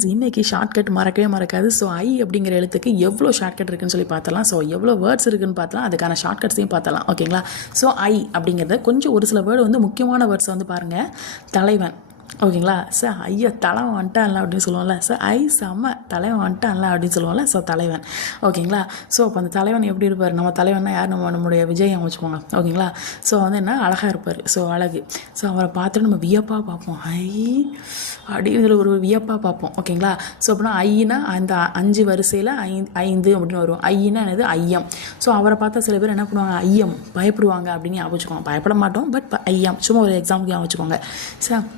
Friends, இன்றைக்கி shortcut மறக்கவே மறக்காது. ஸோ ஐ அப்படிங்கிற எழுத்துக்கு எவ்வளோ ஷார்ட்கட் இருக்குன்னு சொல்லி பார்த்தலாம். ஸோ எவ்வளோ வேர்ட்ஸ் இருக்குன்னு பார்த்தலாம், அதுக்கான ஷார்ட்கட்ஸையும் பார்த்தலாம். ஓகேங்களா? ஸோ ஐ அப்படிங்கிறத கொஞ்சம் ஒரு சில வேர்டு வந்து முக்கியமான வேர்ட்ஸை வந்து பாருங்கள். தலைவன். ஓகேங்களா? சார் ஐயா தலைவன் வந்துட்டான்ல அப்படின்னு சொல்லுவோம்ல. சார் ஐ செம்ம தலைவன் வந்துட்டான்ல அப்படின்னு சொல்லுவோம்ல. ஸோ தலைவன். ஓகேங்களா? ஸோ அப்போ அந்த தலைவன் எப்படி இருப்பார்? நம்ம தலைவன்னா யார்? நம்மளுடைய விஜய் வச்சுக்கோங்க. ஓகேங்களா? ஸோ வந்து என்ன அழகாக இருப்பார். ஸோ அழகு. ஸோ அவரை பார்த்துட்டு நம்ம வியப்பாக பார்ப்போம். ஐ அப்படிங்கிற ஒரு வியப்பாக பார்ப்போம். ஓகேங்களா? ஸோ அப்படின்னா ஐனா அந்த 5 வரிசையில் 5 அப்படின்னு வரும். ஐனா என்னது? ஐயம். ஸோ அவரை பார்த்தா சில பேர் என்ன பண்ணுவாங்க? ஐயம் பயப்படுவாங்க அப்படின்னு ஞாபகம் வச்சுக்கோங்க. பயப்பட மாட்டோம், பட் ஐயம் சும்மா ஒரு எக்ஸாம்பிள் ஞாபகம் வச்சுக்கோங்க. சார்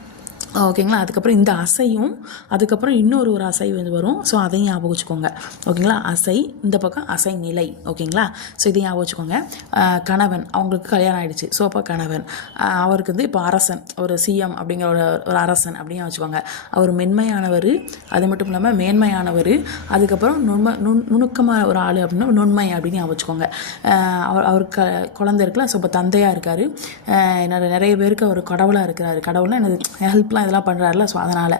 ஓகேங்களா? அதுக்கப்புறம் இந்த அசையும், அதுக்கப்புறம் இன்னொரு அசை வந்து வரும். ஸோ அதையும் ஞாபகம் வச்சுக்கோங்க. ஓகேங்களா? அசை, இந்த பக்கம் அசை நிலை. ஓகேங்களா? ஸோ இதையும் ஞாபகம் வச்சுக்கோங்க. கணவன், அவங்களுக்கு கல்யாணம் ஆகிடுச்சு. ஸோ அப்போ கணவன். அவருக்கு வந்து இப்போ அரசன், ஒரு சிஎம் அப்படிங்கிற ஒரு அரசன் அப்படின்னு வச்சுக்கோங்க. அவர் மென்மையானவர், அது மட்டும் இல்லாமல் மேன்மையானவர், அதுக்கப்புறம் நுணுக்கமாக ஒரு ஆள் அப்படின்னா நுண்மை அப்படின்னு ஞாபகம் வச்சுக்கோங்க. அவருக்கு குழந்தை இருக்குல்ல. ஸோ இப்போ தந்தையாக இருக்கார். நிறைய பேருக்கு அவர் கடவுளாக இருக்கிறாரு. கடவுள்னா என்னது? ஹெல்ப்லாம் இதெல்லாம் பண்ணுறாருல. ஸோ அதனால்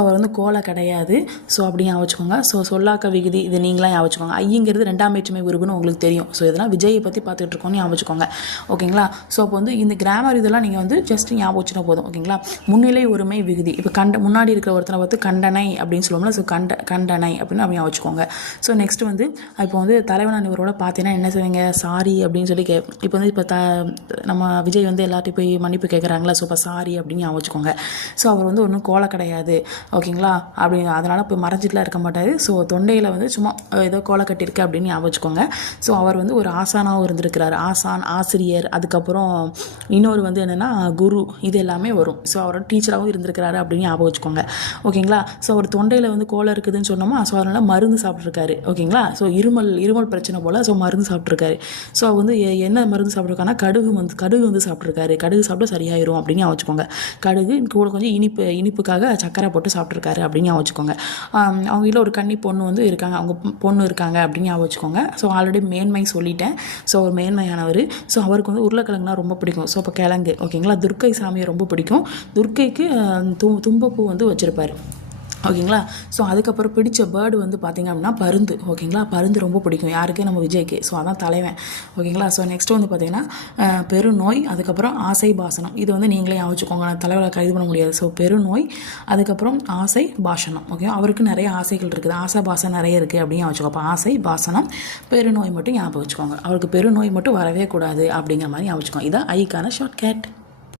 அவர் வந்து கோலை கிடையாது. ஸோ அப்படி ஞாபகம் வச்சுக்கோங்க. ஸோ சொல்லாக்க விகுதி இது நீங்களாம் ஞாபகம் வச்சுக்கோங்க. ஐங்கிறது 2ஆம் வேற்றுமை உருபுன்னு உங்களுக்கு தெரியும். ஸோ இதெல்லாம் விஜயை பற்றி பார்த்துட்டு இருக்கோம்னு ஞாபகம் வச்சுக்கோங்க. ஓகேங்களா? ஸோ அப்போ வந்து இந்த கிராமர் இதெல்லாம் நீங்கள் வந்து ஜஸ்ட் ஞாபகம் வச்சுனா போதும். ஓகேங்களா? முன்னிலை ஒருமை விகுதி. இப்போ முன்னாடி இருக்கிற ஒருத்தனை பார்த்து கண்டனை அப்படின்னு சொல்லுவோம்ல. ஸோ கண்டனை அப்படின்னு அப்படி ஞாபகம் வச்சுக்கோங்க. ஸோ நெக்ஸ்ட் வந்து இப்போ வந்து தலைவனான் இவரோட பார்த்தீங்கன்னா என்ன செய்வீங்க? சாரி அப்படின்னு சொல்லி இப்போ வந்து நம்ம விஜய் வந்து எல்லாத்தையும் போய் மன்னிப்பு கேட்குறாங்களா. ஸோ இப்போ சாரி அப்படின்னு ஞாபகம் வச்சுக்கோங்க. ஸோ அவர் வந்து ஒன்றும் கோலை கிடையாது. ஓகேங்களா? அப்படி அதனால் இப்போ மறைஞ்சிட்டுலாம் இருக்க மாட்டார். ஸோ தொண்டையில் வந்து சும்மா ஏதோ கோலை கட்டியிருக்கு அப்படின்னு ஞாபகம் வச்சுக்கோங்க. ஸோ அவர் வந்து ஒரு ஆசானாகவும் இருந்திருக்கிறார். ஆசான், ஆசிரியர், அதுக்கப்புறம் இன்னொரு வந்து என்னென்னா குரு, இது எல்லாமே வரும். ஸோ அவரோட டீச்சராகவும் இருந்திருக்கிறாரு அப்படின்னு ஞாபகம் வச்சுக்கோங்க. ஓகேங்களா? ஸோ அவர் தொண்டையில் வந்து கோலை இருக்குதுன்னு சொன்னோமா. ஸோ அதனால் மருந்து சாப்பிட்ருக்காரு. ஓகேங்களா? ஸோ இருமல் பிரச்சனை போல். ஸோ மருந்து சாப்பிட்ருக்காரு. ஸோ வந்து என்ன மருந்து சாப்பிட்ருக்காருன்னா கடுகு வந்து சாப்பிட்ருக்காரு. கடுகு சாப்பிட்டு சரியாயிரும் அப்படின்னு ஞாபகம் வச்சுக்கோங்க. கடுகு கூட கொஞ்சம் இனிப்புக்காக சக்கரை போட்டு சாப்பிட்ருக்காரு அப்படின்னு ஞாபகம் வச்சுக்கோங்க. அவங்க வீட்டில் ஒரு கன்னி பொண்ணு வந்து இருக்காங்க. அவங்க பொண்ணு இருக்காங்க அப்படின்னு ஞாபகம் வச்சுக்கோங்க. ஸோ ஆல்ரெடி மேன்மை சொல்லிட்டேன். ஸோ ஒரு மேன்மையானவர். ஸோ அவருக்கு வந்து உருளைக்கிழங்குனா ரொம்ப பிடிக்கும். ஸோ இப்போ கிழங்கு. ஓகேங்களா? துர்க்கை சாமியை ரொம்ப பிடிக்கும். துர்க்கைக்கு தும்பப்பூ வந்து வச்சுருப்பார். ஓகேங்களா? ஸோ அதுக்கப்புறம் பிடிச்ச பேர்டு வந்து பார்த்திங்க அப்படின்னா பருந்து. ஓகேங்களா? பருந்து ரொம்ப பிடிக்கும் யாருக்கு? நம்ம விஜய்க்கு. ஸோ அதான் தலைவன். ஓகேங்களா? ஸோ நெக்ஸ்ட் வந்து பார்த்திங்கன்னா பெருநோய், அதுக்கப்புறம் ஆசை பாசனம். இது வந்து நீங்களே யோசிச்சுக்கோங்க. தலைவரை கைது பண்ண முடியாது. ஸோ பெருநோய், அதுக்கப்புறம் ஆசை பாசனம். ஓகே, அவருக்கு நிறைய ஆசைகள் இருக்குது. ஆசை பாசம் நிறைய இருக்குது அப்படின்னு யோசிச்சுக்கோ. அப்போ ஆசை பாசனம், பெருநோய் மட்டும் ஞாபகம் வச்சுக்கோங்க. அவருக்கு பெருநோய் மட்டும் வரவே கூடாது அப்படிங்கிற மாதிரி யோசிச்சுக்கோங்க. இதான் ஐக்கான ஷார்ட்கட்.